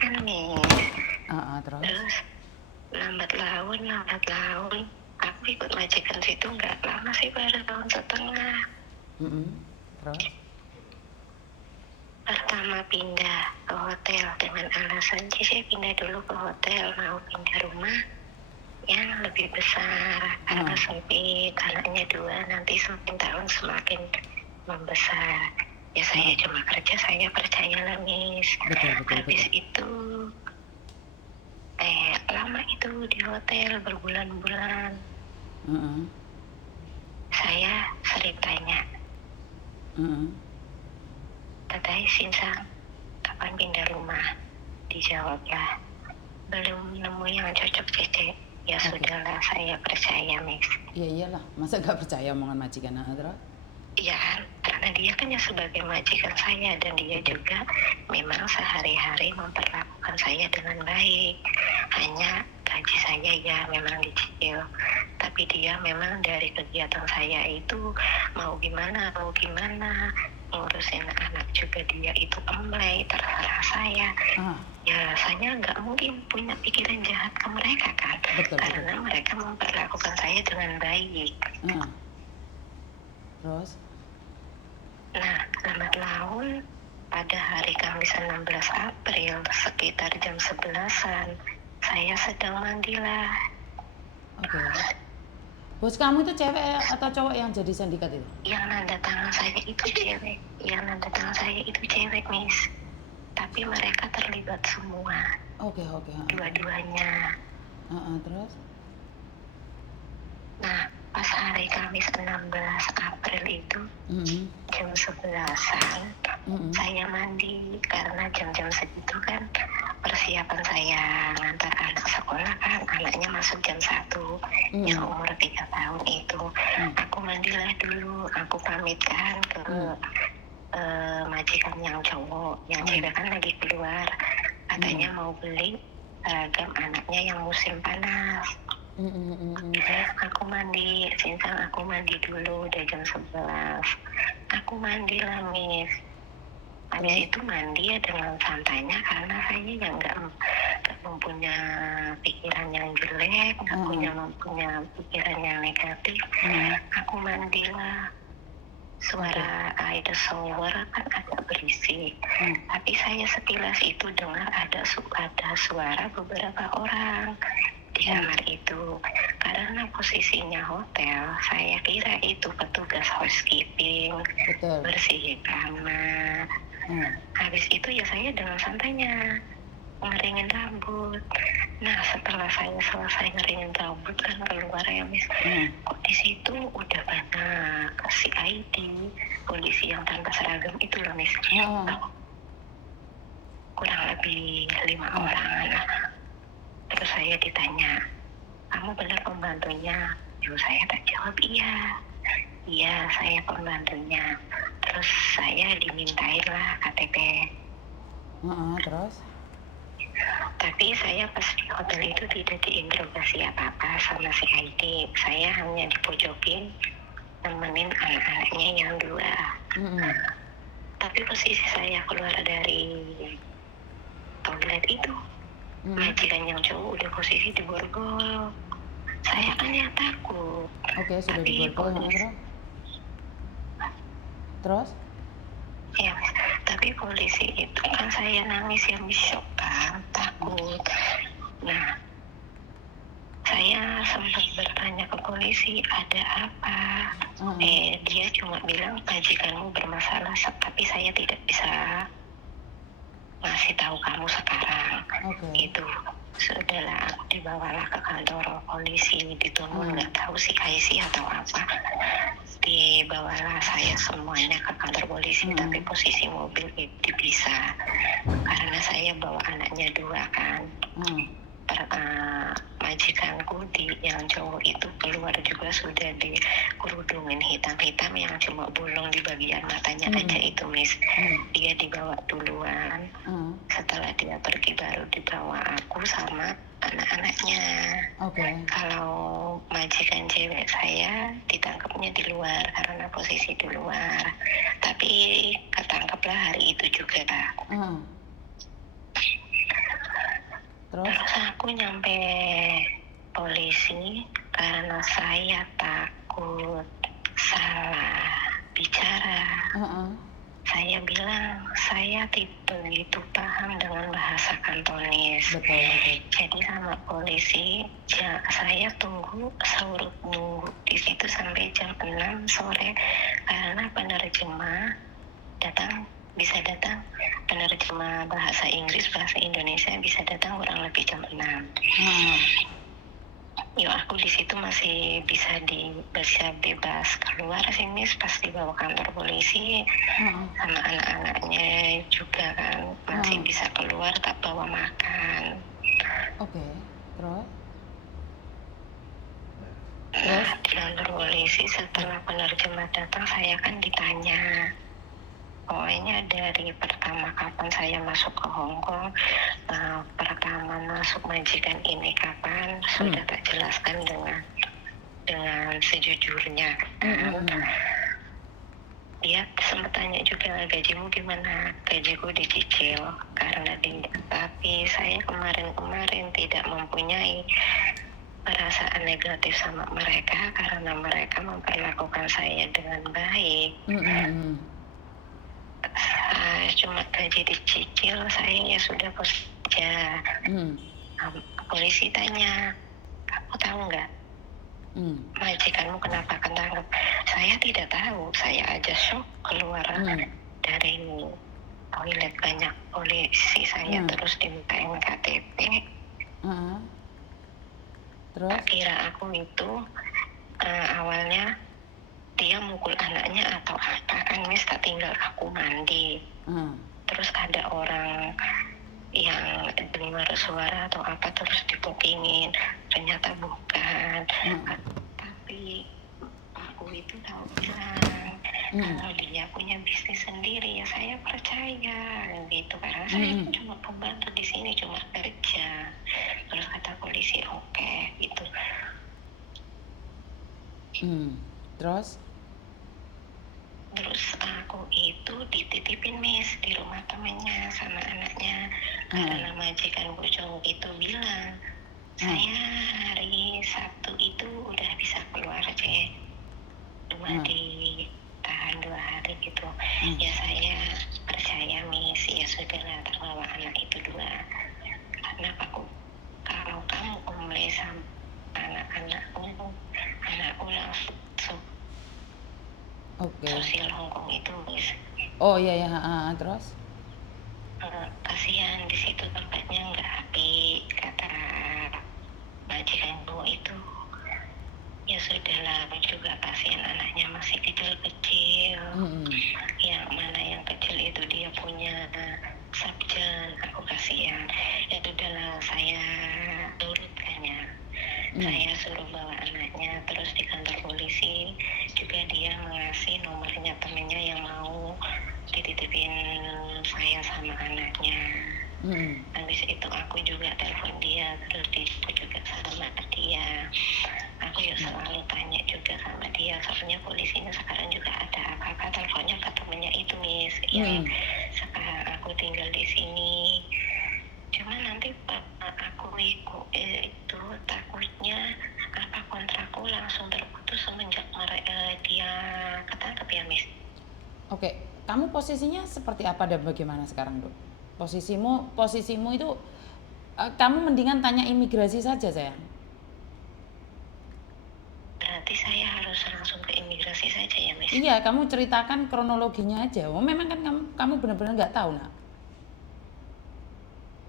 kan Miss. Terus? Terus lambat laun aku ikut majikan situ nggak lama sih, baru tahun setengah. Terus? Pertama pindah ke hotel dengan alasan saya pindah dulu ke hotel, mau pindah rumah yang lebih besar karena sempit, anaknya 2, nanti semakin tahun semakin membesar. Ya saya cuma kerja, saya percayalah Miss. Habis itu lama itu di hotel berbulan-bulan. Saya sering tanya, Teteh Sinsang, kapan pindah rumah? Dijawablah, belum nemu yang cocok Cece. Ya sudahlah, saya percaya Miss. Iya iyalah, masa gak percaya omongan majikan? Terus? Iya kan, karena dia kan ya sebagai majikan saya, dan dia juga memang sehari-hari memperlakukan saya dengan baik. Hanya gaji saya ya memang dicicil, tapi dia memang dari kegiatan saya itu mau gimana, ngurusin anak juga dia itu emblay, terserah saya. Ya saya nggak mungkin punya pikiran jahat ke mereka kan, karena mereka memperlakukan saya dengan baik. Terus? Nah, lambat laun pada hari Kamis 16 April sekitar jam 11-an saya sedang mandilah. Oke. Bos kamu itu cewek atau cowok yang jadi sindikat itu? Yang nanda tangan saya itu cewek, Miss. Tapi mereka terlibat semua. Oke. Dua-duanya. Terus? Nah, pas hari Kamis 16 April itu jam 11-an saya mandi, karena jam-jam segitu kan persiapan saya ngantar anak sekolah kan, anaknya masuk jam 1 yang umur 3 tahun itu. Aku mandilah dulu, aku pamitkan ke majikan yang cowok, yang cewek kan lagi keluar, katanya mau beli seragam anaknya yang musim panas. Aku mandi, Sinsang aku mandi dulu, udah jam 11. Aku mandi lah Miss. Habis itu mandi ya dengan santainya, karena saya yang nggak mempunyai pikiran yang jelek, nggak mempunyai pikiran yang negatif. Aku mandilah. Suara air shower kan agak berisik, tapi saya sekilas itu dengar ada suara beberapa orang di kamar itu. Karena posisinya hotel, saya kira itu petugas housekeeping, bersihin kamar. Habis itu ya saya dengan santainya ngeringin rambut. Nah, setelah saya selesai ngeringin rambut kan keluar ya Miss, kok di situ udah banyak CID, polisi yang tanpa seragam itu loh Miss. Kurang lebih 5 orang. Terus saya ditanya, kamu benar pembantunya? Saya tak jawab iya saya pembantunya. Terus saya dimintain lah KTP. Terus? Tapi saya pas di hotel itu tidak diinterogasi apa-apa sama si ID. Saya hanya dipojokin nemenin anak-anaknya yang 2. Tapi posisi saya keluar dari toilet itu, majikan yang cowok udah posisi di borgol. Saya kan ya takut. Oke, sudah di borgol. Terus? Ya, tapi polisi itu kan saya nangis yang shock kan, takut. Nah, saya sempat bertanya ke polisi, ada apa? Dia cuma bilang majikanmu bermasalah, tapi saya tidak bisa ngasih tahu kamu sekarang. Itu sudahlah, aku dibawalah ke kantor polisi, dituntun nggak tahu si IC atau apa. Dibawalah saya semuanya ke kantor polisi, tapi posisi mobil itu bisa karena saya bawa anaknya 2 kan. Majikanku yang cowok itu keluar juga sudah dikerudungin hitam-hitam yang cuma bolong di bagian matanya aja itu Miss. Dia dibawa duluan. Setelah dia pergi baru dibawa aku sama anak-anaknya. Kalau majikan cewek saya ditangkapnya di luar karena posisi di luar. Tapi ketangkaplah hari itu juga. Terus? Terus aku nyampe polisi karena saya takut salah bicara. Heeh. Saya bilang saya tidak begitu paham dengan bahasa Kantonis. Betul. Jadi sama polisi, saya suruh nunggu di situ sampai jam 6 sore karena bisa datang penerjemah bahasa Inggris, bahasa Indonesia bisa datang kurang lebih jam 6. Yo, aku di situ masih bisa bebas keluar sih, Miss, pas dibawa kantor polisi. Sama anak-anaknya juga kan masih bisa keluar, tak bawa makan. Oke. Terus? Di kantor polisi setelah penerjemah datang, saya kan ditanya, pokoknya dari pertama kapan saya masuk ke Hong Kong, pertama masuk majikan ini kapan, sudah tak jelaskan dengan sejujurnya. Dia sempat tanya juga, gajimu gimana? Gajiku dicicil tapi saya kemarin tidak mempunyai perasaan negatif sama mereka karena mereka memperlakukan saya dengan baik. Cuma gaji dicicil, saya ya sudah bekerja. Polisi tanya, kamu tahu nggak majikanmu kenapa ketangkep? Saya tidak tahu, saya aja shock keluar dari toilet, banyak polisi, saya terus dimintain KTP. Terus? Kira aku itu awalnya dia mukul anaknya atau apa kan, Miss, tak tinggal aku mandi. Terus ada orang yang dengar suara atau apa terus dipukingin, ternyata bukan. Tapi aku itu tahu bilang kalau dia punya bisnis sendiri ya saya percaya gitu, karena saya cuma pembantu di sini, cuma kerja. Terus kata polisi oke, gitu. Terus aku itu dititipin, Miss, di rumah temennya sama anaknya. Karena majikan Bojong itu bilang, saya hari Sabtu itu udah bisa keluar aja. Cuma ditahan 2 hari gitu. Ya saya percaya, Miss, ya sudahlah, terbawa anak itu 2. Karena kalau kamu mulai sama anakku langsung sosial Hong Kong itu, Miss. Oh iya, terus? Kasihan di situ tempatnya nggak api, kata majikanku itu. Ya sudahlah, juga kasihan anaknya masih kecil-kecil. Yang mana yang kecil itu dia punya subjan, aku kasihan. Ya sudahlah, saya turut kan ya. Saya suruh bawa anaknya, terus di kantor polisi juga dia mengasih nomornya temennya yang mau dititipin saya sama anaknya. Habis itu aku juga telepon dia, terus dijemput juga sama dia. Aku ya selalu tanya juga sama dia, soalnya polisinya sekarang juga ada apa-apa teleponnya ke temennya itu, Miss, yang sekarang aku tinggal di sini. Cuma nanti aku itu takutnya apa kontrakku langsung terputus semenjak dia ketangkep ya, Miss. Oke, kamu posisinya seperti apa dan bagaimana sekarang, Dok? Posisimu itu kamu mendingan tanya imigrasi saja, sayang. Berarti saya harus langsung ke imigrasi saja ya, Miss? Iya, kamu ceritakan kronologinya aja. Memang kan kamu benar-benar nggak tahu, nak.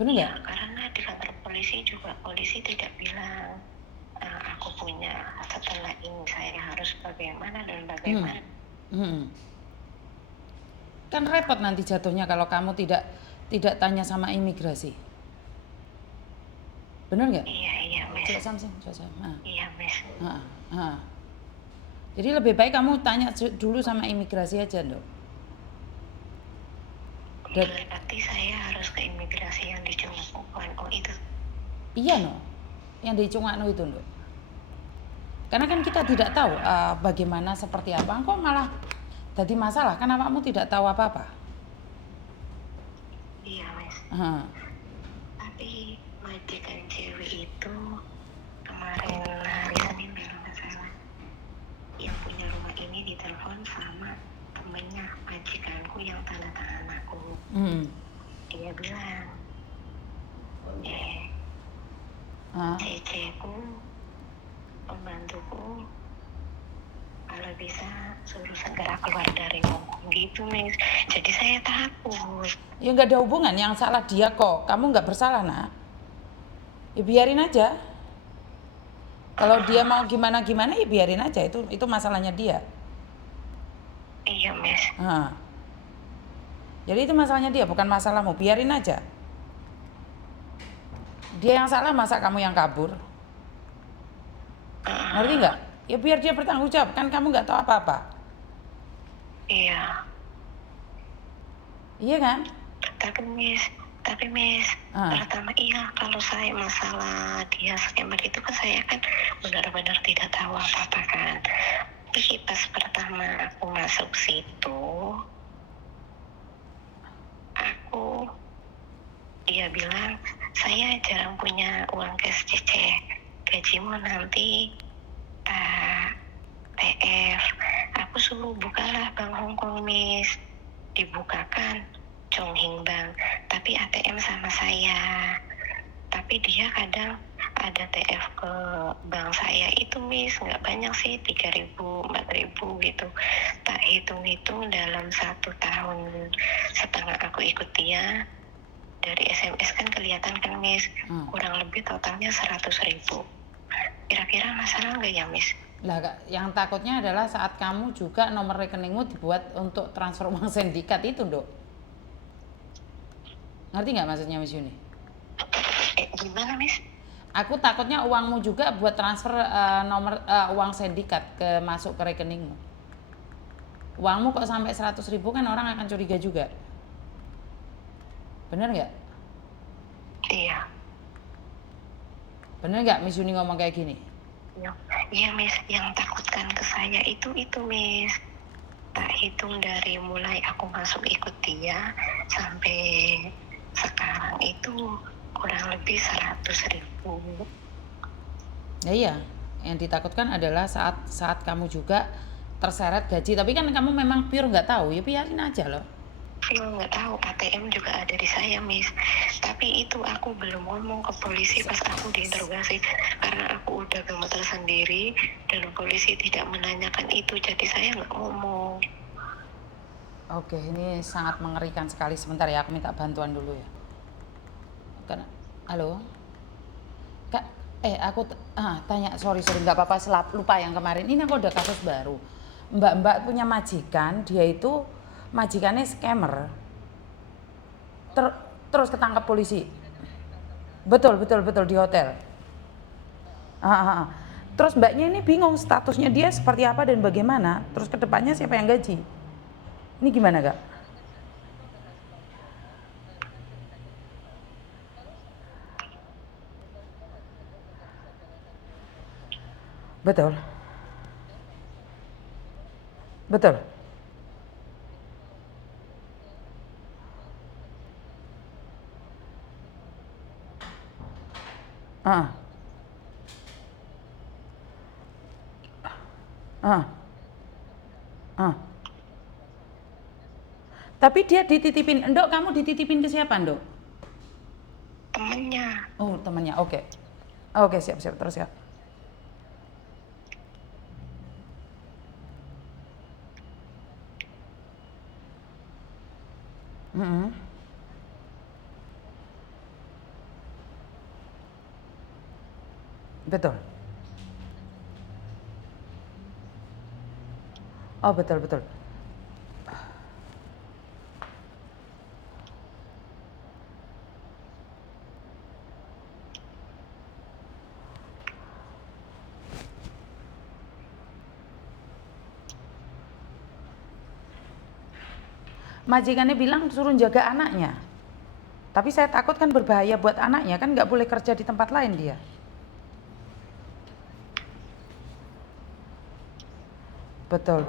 Benar nggak? Ya, karena di kantor polisi juga polisi tidak bilang aku punya, setelah ini saya harus bagaimana dan bagaimana. Kan repot nanti jatuhnya kalau kamu tidak tanya sama imigrasi. Benar nggak? Iya, Miss. Coba Samsung. Iya, Miss. Jadi lebih baik kamu tanya dulu sama imigrasi aja, Dok. Berarti saya harus ke imigrasi yang di Cungakno itu. Iya, no. Yang di Cungakno itu, Dok. Karena kan kita tidak tahu bagaimana seperti apa. Kok malah jadi masalah, kan awakmu tidak tahu apa-apa. Iya, Miss. Tapi majikan cewek itu kemarin hari Senin kalau nggak salah, yang punya rumah ini ditelepon sama temennya majikanku yang tanda tangan aku. Dia bilang, ceceku, pembantuku, kalau bisa suruh segera keluar dari Hongkong gitu, Miss. Jadi saya takut. Ya nggak ada hubungan, yang salah dia kok. Kamu nggak bersalah, nak. Ya biarin aja. Kalau dia mau gimana-gimana ya biarin aja, itu masalahnya dia. Iya, Miss. Jadi itu masalahnya dia, bukan masalahmu. Biarin aja. Dia yang salah, masa kamu yang kabur? Ngerti nggak? Ya biar dia bertanggung jawab, kan kamu nggak tahu apa-apa. Iya. Iya kan? Tapi Miss, pertama iya, kalau saya masalah dia scammer itu kan saya kan benar-benar tidak tahu apa-apa kan. Tapi pas pertama aku masuk situ, dia bilang, saya jarang punya uang cash Cece, gajimu nanti TF. Aku suruh bukalah Bank Hongkong, Miss. Dibukakan Chongqing Bank, tapi ATM sama saya. Tapi dia kadang ada TF ke bank saya itu, Miss, nggak banyak sih, 3.000, 4.000 gitu. Tak hitung-hitung dalam 1,5 tahun aku ikut dia, dari SMS kan kelihatan kan, Miss, kurang lebih totalnya 100.000. Kira-kira masalah nggak ya, Miss? Lah, yang takutnya adalah saat kamu juga nomor rekeningmu dibuat untuk transfer uang sindikat itu, Dok. Ngerti nggak maksudnya, Miss Yuni? Gimana, Miss? Aku takutnya uangmu juga buat transfer nomor uang sindikat masuk ke rekeningmu. Uangmu kok sampai 100.000 kan orang akan curiga juga. Bener nggak? Iya. Bener nggak Miss Yuni ngomong kayak gini? Iya, Miss, yang takutkan ke saya itu Miss. Tak hitung dari mulai aku masuk ikut dia sampai sekarang itu kurang lebih 100.000. Ya iya, yang ditakutkan adalah saat kamu juga terseret gaji. Tapi kan kamu memang pure nggak tahu, ya biarin aja loh. Nggak tahu, ATM juga ada di saya, Miss. Tapi itu aku belum ngomong ke polisi pas aku diinterogasi, karena aku udah gemeter sendiri dan polisi tidak menanyakan itu, jadi saya nggak ngomong. Oke, ini sangat mengerikan sekali. Sebentar ya, aku minta bantuan dulu ya. Halo, Kak. Aku tanya, sorry nggak apa-apa, lupa yang kemarin. Ini aku udah kasus baru. Mbak punya majikan, dia itu majikannya scammer, terus ketangkap polisi. Betul di hotel. Terus mbaknya ini bingung statusnya dia seperti apa dan bagaimana. Terus kedepannya siapa yang gaji? Ini gimana, Kak? Betul. Tapi dia dititipin, Ndok, kamu dititipin ke siapa, Ndok? Temennya. Oh, temennya, oke. Oke, siap, terus ya. Betul. Oh, betul. Majikannya bilang suruh jaga anaknya. Tapi saya takut kan berbahaya buat anaknya, kan nggak boleh kerja di tempat lain dia. Betul.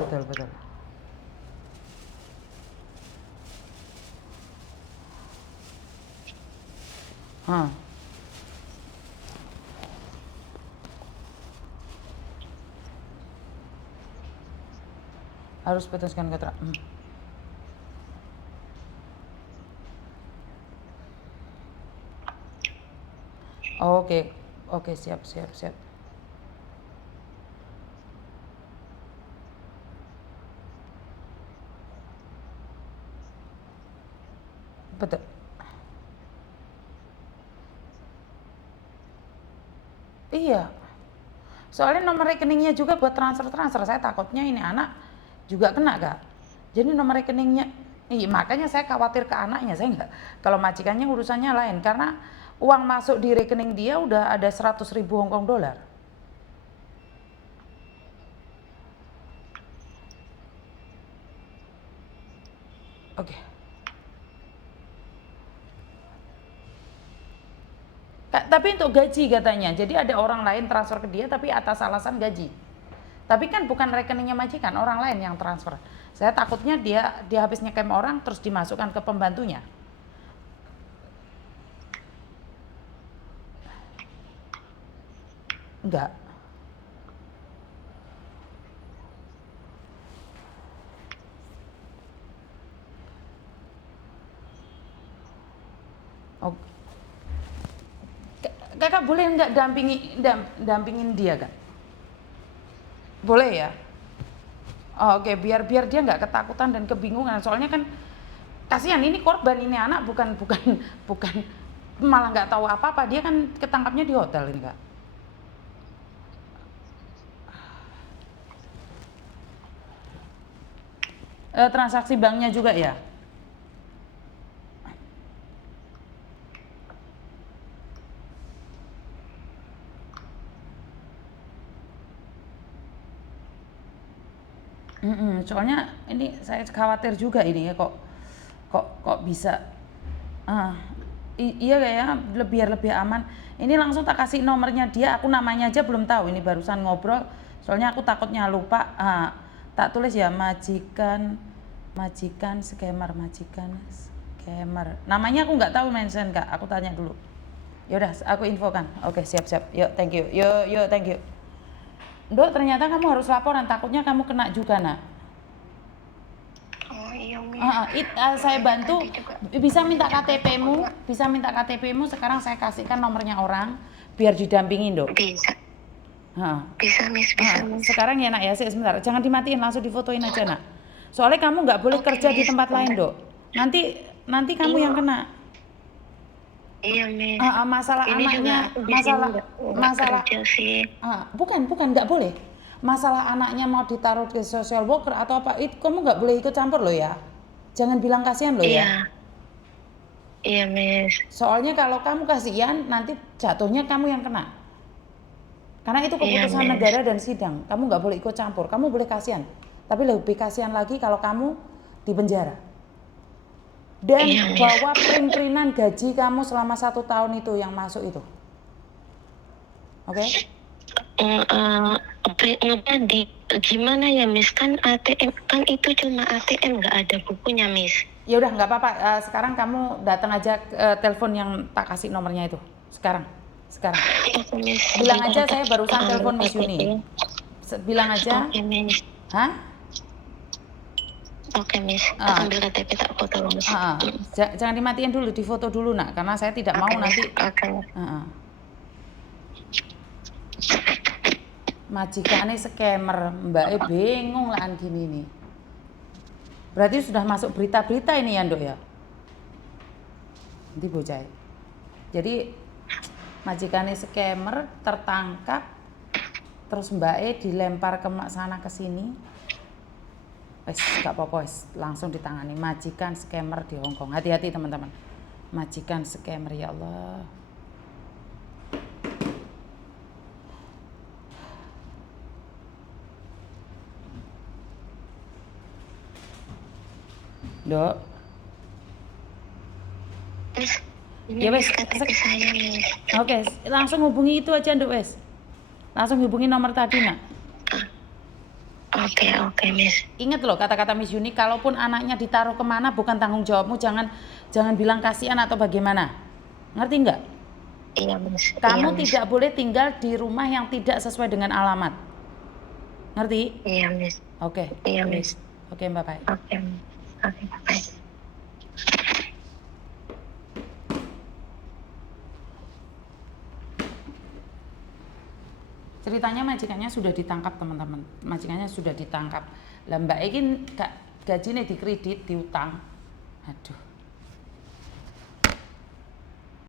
Harus putuskan kontrak. Oke, oke, siap. Betul. Iya. Soalnya nomor rekeningnya juga buat transfer. Saya takutnya ini anak juga kena, Kak. Jadi nomor rekeningnya, iya makanya saya khawatir ke anaknya. Saya enggak, kalau majikannya urusannya lain. Karena uang masuk di rekening dia udah ada 100.000 Hong Kong dolar. Oke. Tapi untuk gaji katanya, jadi ada orang lain transfer ke dia tapi atas alasan gaji. Tapi kan bukan rekeningnya majikan, orang lain yang transfer. Saya takutnya dia habis nyekem orang terus dimasukkan ke pembantunya. Enggak. Oh. Kakak boleh nggak dampingin dia, Kak? Boleh ya? Oh, oke, biar dia nggak ketakutan dan kebingungan. Soalnya kan kasihan, ini korban, ini anak bukan malah nggak tahu apa-apa. Dia kan ketangkapnya di hotel ini, Kak. Transaksi banknya juga ya? Soalnya ini saya khawatir juga ini ya, kok bisa. Iya ya, biar lebih aman. Ini langsung tak kasih nomornya dia, aku namanya aja belum tahu, ini barusan ngobrol. Soalnya aku takutnya lupa. Tak tulis ya, majikan scammer. Namanya aku nggak tahu mention, Kak. Aku tanya dulu. Yaudah, aku infokan. Oke, siap. Yuk, thank you. Yuk, thank you. Dok, ternyata kamu harus laporan, takutnya kamu kena juga, Nak. Oh iya, Miss. Saya bantu, bisa minta KTP-mu, sekarang saya kasihkan nomornya orang, biar didampingin, Dok. Bisa. Bisa, Miss. Sekarang ya, Nak ya, sebentar, jangan dimatiin, langsung difotoin aja, Nak. Soalnya kamu nggak boleh kerja di tempat lain, Dok. Nanti kamu yang kena. Iya, Miss. Masalah ini anaknya, masalah kerja sih. Bukan nggak boleh. Masalah anaknya mau ditaruh ke social worker atau apa, itu kamu nggak boleh ikut campur loh ya. Jangan bilang kasihan loh ya. Iya, Miss. Soalnya kalau kamu kasihan, nanti jatuhnya kamu yang kena. Karena itu keputusan negara dan sidang. Kamu nggak boleh ikut campur. Kamu boleh kasihan, tapi lebih kasihan lagi kalau kamu di penjara. Dan bawa print-printan gaji kamu selama 1 tahun itu yang masuk itu. Oke? Gimana ya, Miss? Kan ATM, kan itu cuma ATM, nggak ada bukunya, Miss. Ya udah, nggak apa-apa. Sekarang kamu datang aja telepon yang tak kasih nomornya itu. Sekarang. Miss. Bilang aja saya barusan telepon Miss Yuni. Bilang aja. Oke, Miss. Hah? Oke, Miss. Tak ambil KTP, tak foto, Miss. Jangan dimatiin dulu, difoto dulu, Nak, karena saya tidak mau nanti. Majikannya scammer, Mbak bingung lah gini nih. Berarti sudah masuk berita-berita ini ya, Dok ya? Nanti bocah. Jadi majikannya scammer tertangkap, terus Mbak dilempar ke sana ke sini. Gak apa-apa, langsung ditangani. Majikan scammer di Hong Kong. Hati-hati teman-teman. Majikan scammer, ya Allah. Dok. Ya wes, KTP saya, Miss. Oke, langsung hubungi itu aja, Dok, wes. Langsung hubungi nomor tadi, Nak. Oke, Miss. Ingat loh kata-kata Miss Yuni, kalaupun anaknya ditaruh kemana bukan tanggung jawabmu, jangan bilang kasihan atau bagaimana. Ngerti nggak? Iya, Miss. Kamu tidak boleh tinggal di rumah yang tidak sesuai dengan alamat. Ngerti? Iya, Miss. Oke. Iya, Miss. Oke, Mbak Pai. Oke, oke, baik. Ceritanya majikannya sudah ditangkap, teman-teman. Majikannya sudah ditangkap. Lah Mbak Ekin gajinya dikredit, diutang. Aduh.